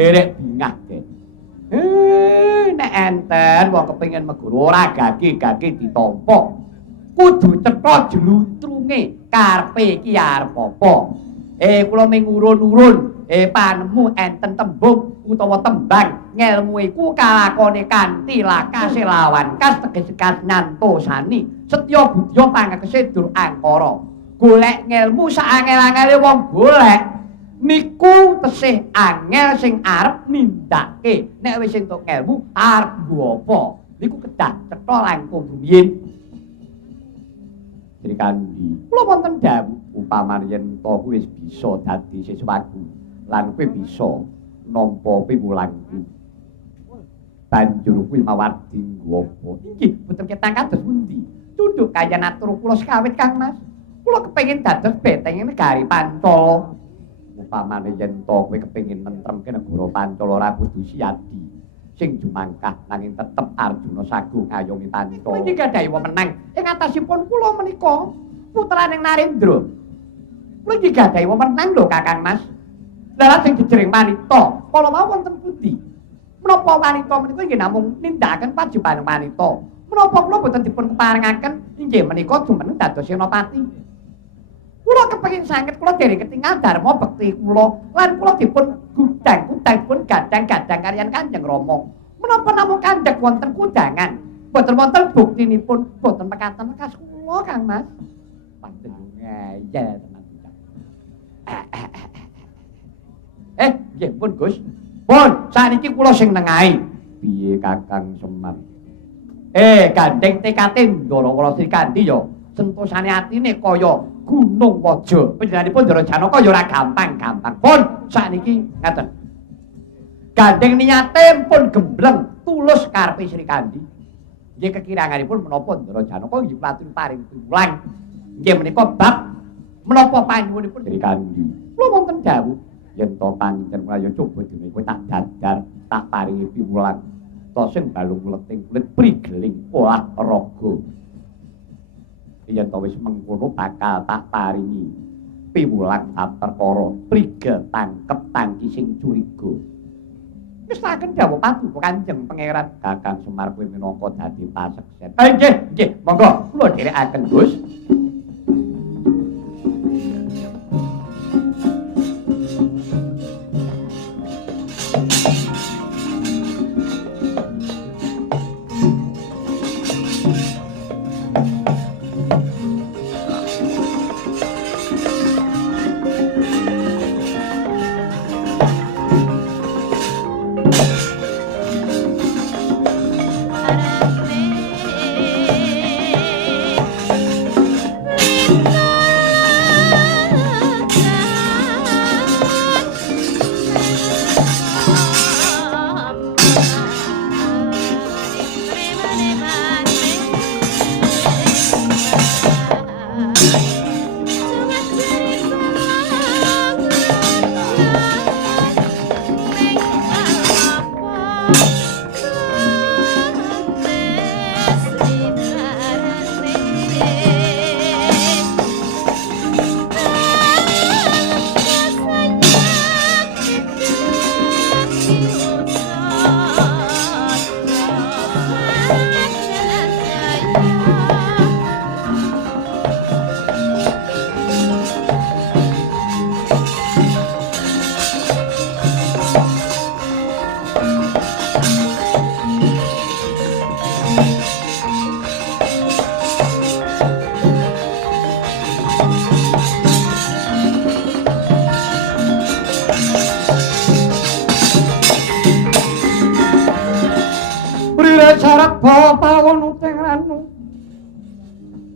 nderek bingahke. Nek enten wong kepengin meguru ora gage-gage ditampa. Kudu cetha jlutrunge karepe iki arep apa. Kula ming urun-urun, panemu enten tembung utawa tembang ngelmu iku kalakone kanthi lakase lawan kas tegese kasnantosani setya budya pangekese dur angkara. Golek ngelmu saangel-angele wong golek niku tesih angel sing arep nindakake. Nek wis entuk ngelmu arep nggo apa? Niku kedah cetha langkung rumiyin. Sri Kandi, kula wonten dawuh upamane yen to kuwi wis bisa dadi siswaku lan kuwi bisa nampa piwulangku. Banjur kuwi mawardi nggo apa? Inggih, boten ketang kados pundi? Tunduk kaya atur kula sekawit Kang Mas. Kula kepengin dados beteng negari Pancala. Upamane yen to kowe kepengin nentremke negara Pancala ora kudu Siadi sing jumangkah nanging tetep Arjuna sagung ngayomi Pancala. Kowe iki gadahi wemenang ing atasipun kula menika putraning Narendra. Kowe iki gadahi wemenang lho Kakang Mas. Lah sing dijering wanita kala wau wonten pundi? Menapa wanita menika nggih namung nindakaken pajubaning wanita? Menapa kula boten dipun keparengaken inggih menika jumeneng dados senopati? Kula kepengin sanget kula dereng ketingal dharma bekti kula lan kula dipun gudang-gudang pun gadang-gadang kaliyan Kanjeng Rama. Menapa namung kandhek wonten kudangan? Boten wonten buktinipun boten mekaten kas kula Kang Mas. Panjenengan ngeyel tenan. Nggih pun Gus. Pun saniki kula sing nengahi. Piye Kakang Semar? Gandeng tekate ndara kula Sri Kandi ya sentosane atine kaya Gunung Waja. Panjenenganipun Ndara Janaka ya ora gampang-gampang. Pun sakniki ngaten. Gandeng niyate pun gembleng tulus karepe Sri Kandi. Nggih kekiranganipun menapa Ndara Janaka nggih platur paring piwulang. Nggih menika bab menapa panjenenganipun Sri Kandi. Kula wonten dawuh yen to pancen kaya coba dene kowe tak dadar tak paringi piwulang. To sing balung leting kulit prigeling olah raga. Yen to wis mengkono bakal tak paringi piwulang perkara prigel tangkep tangki sing curiga. Wis saken dawuh paduka Kanjeng Pangeran Kakang Semar kowe minangka dadi paseksen. Nggih, monggo kula dherekaken Gus.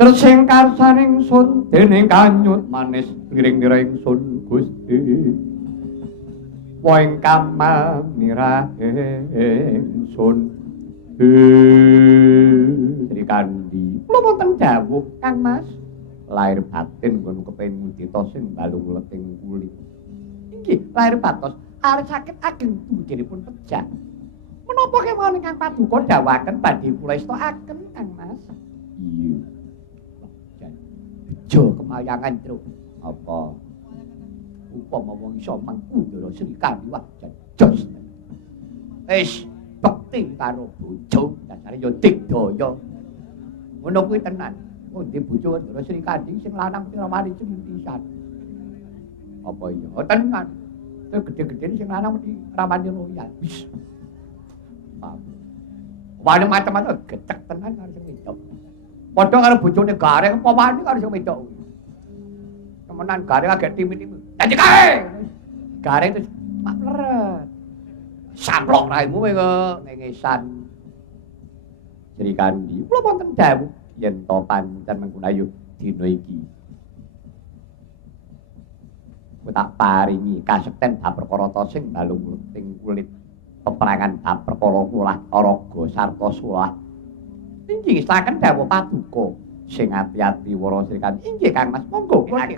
Tersing karsaning sun dening kanyut manis ngiring-ngira ingsun Gusti wa ingkang mamirah ingsun Sri Kandi kula wonten dawuh Kang Mas lahir batin nggon kepengin mudita sing balung leting kulit inggih lahir batos arep sakit ageng budinipun pejah menapa kemawon ingkang paduka dawuhaken badhe kula estokaken Kang Mas iya Jo kemayangan truk apa upama wong iso mengku Ndara Sri Kandi wah jos. Wis bekti karo bojo, dasare ya digdaya. Ngono kuwi tenan. Oh, di bojo terus Sri Kandi sing lanang sing ramani cintisan. Apa iya? Oh, tenan. Itu gede-gede sing lanang mesti ramani royal. Wis. Wani macam-macam gedek tenan karo sing wedok. Padha karo bojone Gareng apa wani karo sing wedok. Temenan Gareng agak timi-timi. Dadi kae. Gareng terus mak pleret. Samplok raimu kowe kok nengesan. Sri Kandi, kula wonten dawuh yen to pancen mengkunayu dina iki. Kowe tak paringi kasekten bab perkara sing balung ing kulit peperangan bab perkara kulah araga sarta sulah. Inggih saken dawuh paduka sing ati-ati Wara Sri Kandi. Inggih Kang Mas, monggo kula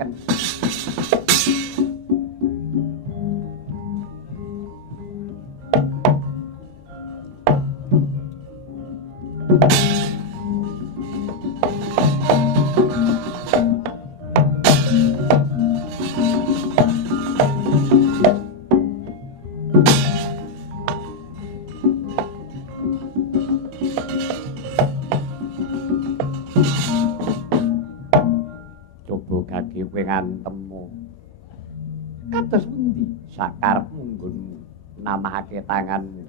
ngantemu kados pundi sakarepmu nggonmu namahake tanganmu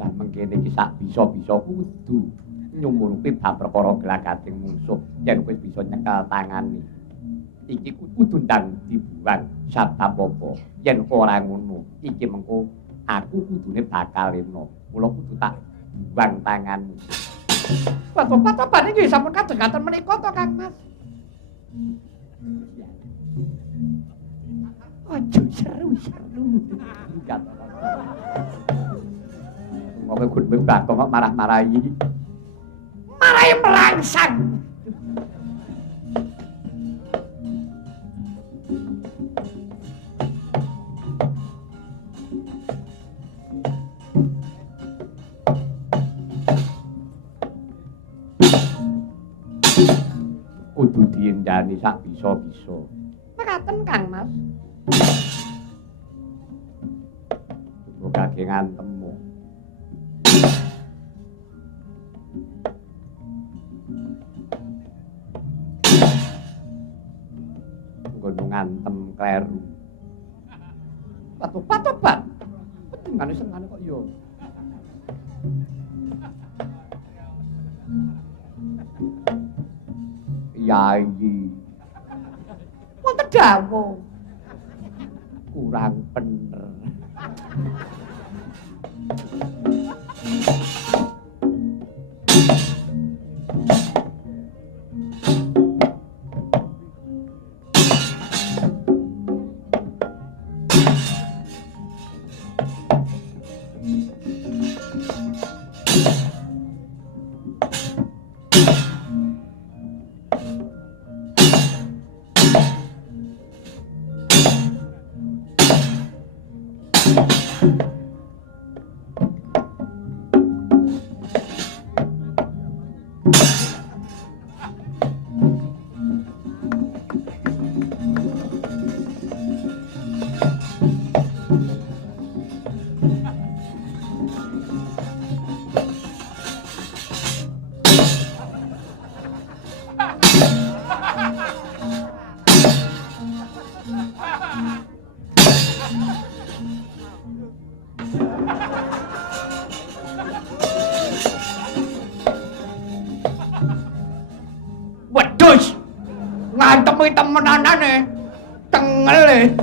lah mengkene iki sak bisa-bisa kudu nyumurupi bab perkara glagating mungsuh yen kowe bisa nyekel tangane iki kudu ndang dibuang satapopo yen ora ngono iki mengko aku kudune bakal eno mula kudu tak buang tanganmu. Pato-pato iki sampun kadang-kadang menika to Kang Mas. Aja seru-seru. Ngopo kudu mbak kok marah-marahi. Marahi merangsang. Kudu diendani sak bisa-bisa. Mekaten Kang Mas. Kudu kage ngantemu. Kudu ngantem kleru. Patu-patoban. Pentingane sengane kok yo. Yayi. Wonten dawuh. Kurang bener. Wedhus. Ngantemi temenanane. Tengele.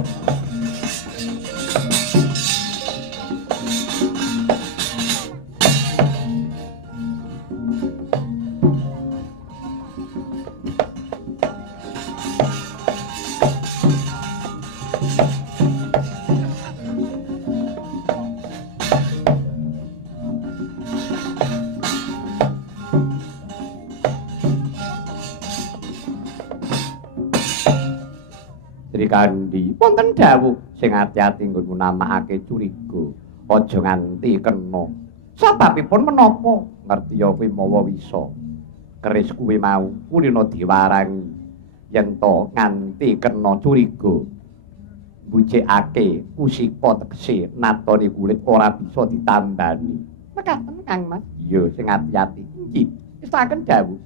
Sri Kandi, wonten dawuh sing ati-ati nggonmu namakake curiga, aja nganti kena. Sababipun menapa? Ngertiya kuwi mawa wisa. Keris kuwi mau kulina diwarangi. Yen to nganti kena curiga, mbujekake kusika tegese natone kulit ora bisa ditambani. Mekaten Kang Mas. Iya, sing ati-ati. Nggih, istaken dawuh.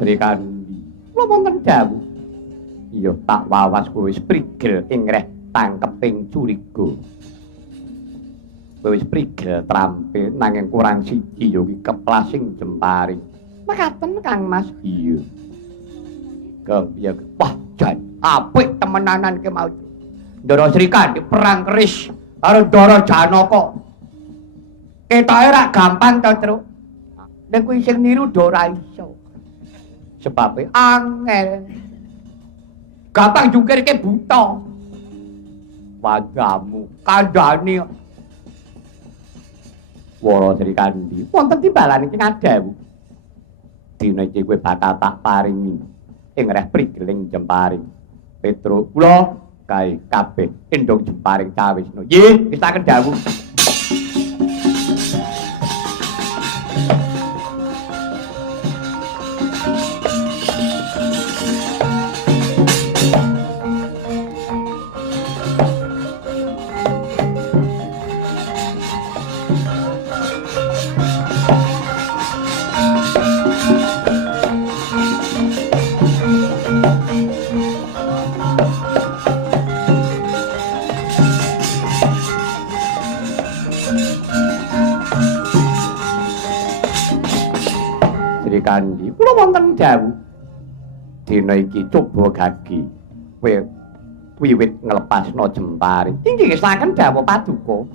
Sri Kandi. Kula wonten dawuh. Iya tak wawas kowe wis prigel ing reh tangkeping curiga. Kowe wis prigel trampe nanging kurang siji ya ki keplasing Jemparing. Mekaten Kang Mas. Iya. Kang ya wah jan apik temenanan ke mau. Ndara Sri Kandi perang keris karo Ndara Janaka. Ketoke ra gampang to, Tru. Nek kuwi sing niru ora iso. Sebabnya angel gampang jungkir ke buta wadamu kandani Wara Sri Kandi wonten timbalan iki ngadewu dina iki kowe bakal tak paringi ing reh prigeling Jemparing Petro kula kae kabeh endong Jemparing Cawisna nggih istaken dawuh. Kandi kula wonten dawuh dina iki coba gagi kowe wiwit nglepasno Jemparing inggih saken dawuh paduka.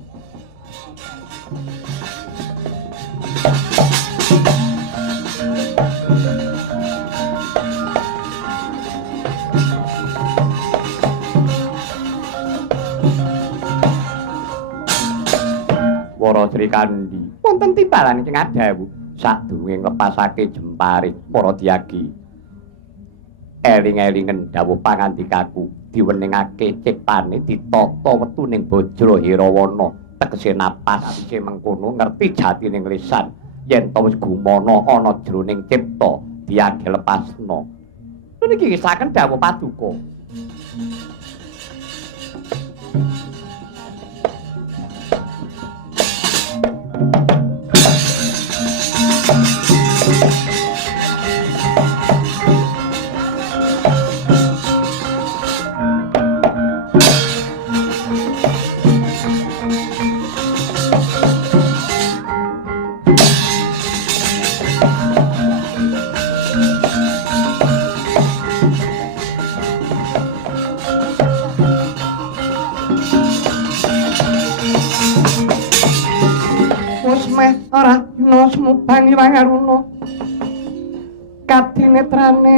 Wara Sri Kandi wonten timbalan sing adawuh sadurunge nglepasake Jemparing para diyagi eling-elingen dawuh pangandikaku diweningake cipane ditata wetu ning Bajra Hirawana tegese napas sing mengkono ngerti jatining lisan yen to wis gumana ana jroning cipta diyagi lepasna. Niki kisaken dawuh paduka. Ora no semubang iwang aruna katinetrane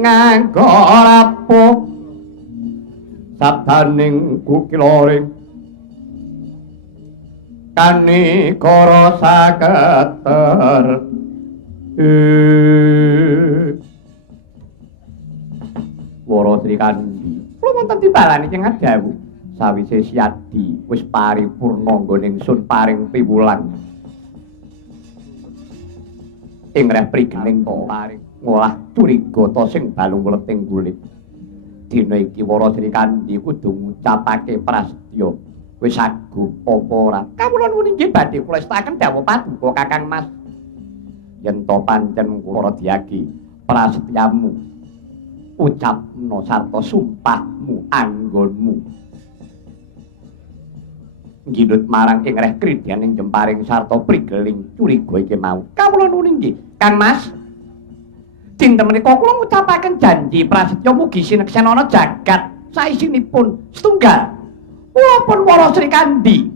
nganggo rapuh sabdaning kukiloring kanikara saketer Wara Sri Kandi kula wonten timbalan iki ngadhawuh sawise Siadi wis paripurna nggon ingsun paring piwulan ing reh prigeling paring ngolah curiga ta sing balung leting kulit dina iki Wara Sri Kandi kudu ngucapake prasetya. Wis saguh apa ora? Kawula nuwun inggih badhe kula istaken dawuh paduka Kakang Mas. Yen to pancen kula diagi prasetyamu, ucapno sarta sumpahmu anggonmu. Ngidut marang ing reh kridyaning jemparing sarta prigeling curiga iki mau. Kawula nuwun inggih, Kang Mas. Dinten menika kula ngucapaken janji prasetya mugi sineksenana jagat saisinipun setunggal. Kula pun Wara Sri Kandi.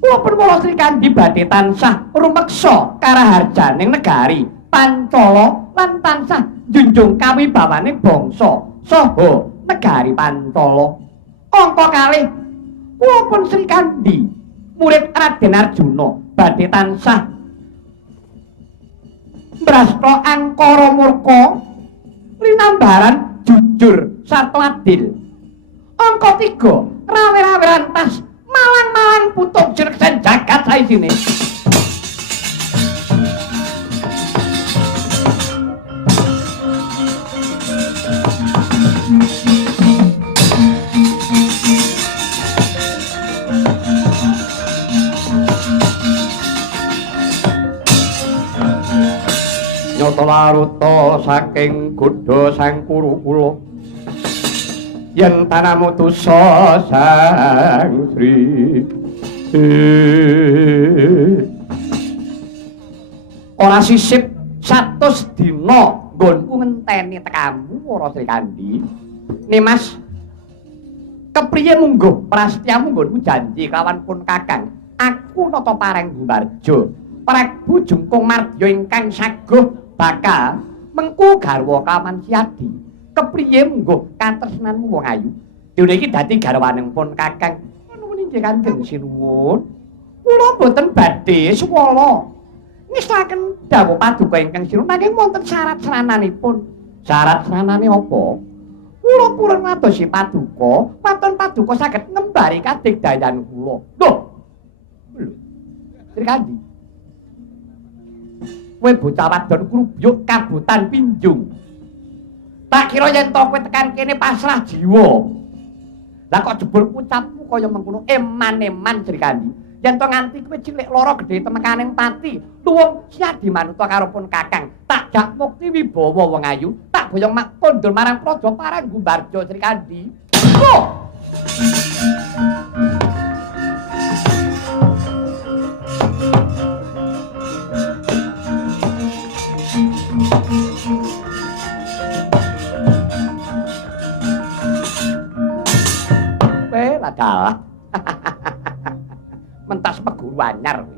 Kula pun Wara Sri Kandi badhe tansah rumeksa karaharjaning negari Pancala lan tansah njunjung kawibawaning bangsa saha negari Pancala. Angka kalih kula pun Sri Kandi murid Raden Arjuna badhe tansah Brasta angkara murka linambaran jujur sarta adil. Angka 3 rawe-rawe rantas malang-malang putuk jeneksen jagat saisine. Nyata laruta saking Gudha Sang Kurukula yen tanamu tusa Sang Sri ora sisip 100 dina nggonku ngenteni tekamu Wara Sri Kandi. Nimas kepriye mungguh prasetyamu nggonku janji kawan pun Kakang. Aku nata pareng Gumarja Prabu Jungkung Mardya ingkang saguh bakal mengku garwa Kaman Siadi. Kepriye mungguh katresnanmu wong ayu. Dene iki dadi garwaning pun Kakang. Nuwun inggih Kanjeng Sinuwun. Kula boten badhe swala ngestaken dawuh paduka ingkang sinuwun nanging wonten syarat srananipun. Syarat sranane apa? Kula purun madosi paduka, paton paduka saged ngembari kadigdayan kula. Lho. Sri Kandi. Kowe bocah wadon Krubyuk Kabutan Pinjung. Tak kira yen to kowe tekan kene pasrah jiwa. Lah kok jebul ucapmu kaya mengkono eman-eman Sri Kandi. Yen to nganti kowe cilik lara gedhe temekaning pati, luwung Siadi manuta karo pun Kakang. Tak jak mukti wibawa wong ayu, tak boyong mak kondol marang Praja Parang Gumarja Sri Kandi. Oh! Dalah. Mentas peguru anyar kowe.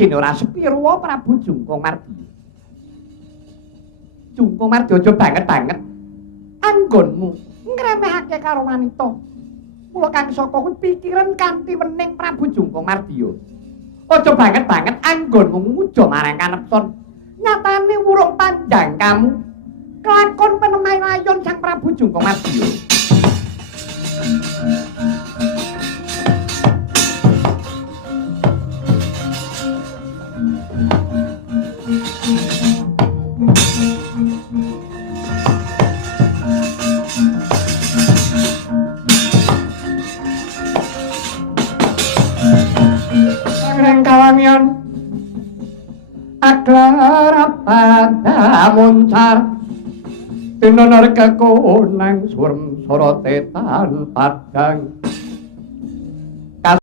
wedine ora sepiro Prabu Jungkung Mardi. Jungkung Mardi aja banget-banget anggonmu ngremehake karo wanita. Mula kang saka kuwi pikiran kanthi wening Prabu Jungkung Mardi. Aja banget-banget anggonmu nguja marang kanepton. Nyatane wurung panjang kamu kelakon penemai layon sang Prabu Jungkung Mardi. Kawangian aklara pada moncar tinanar kakonang surem sorote tan padang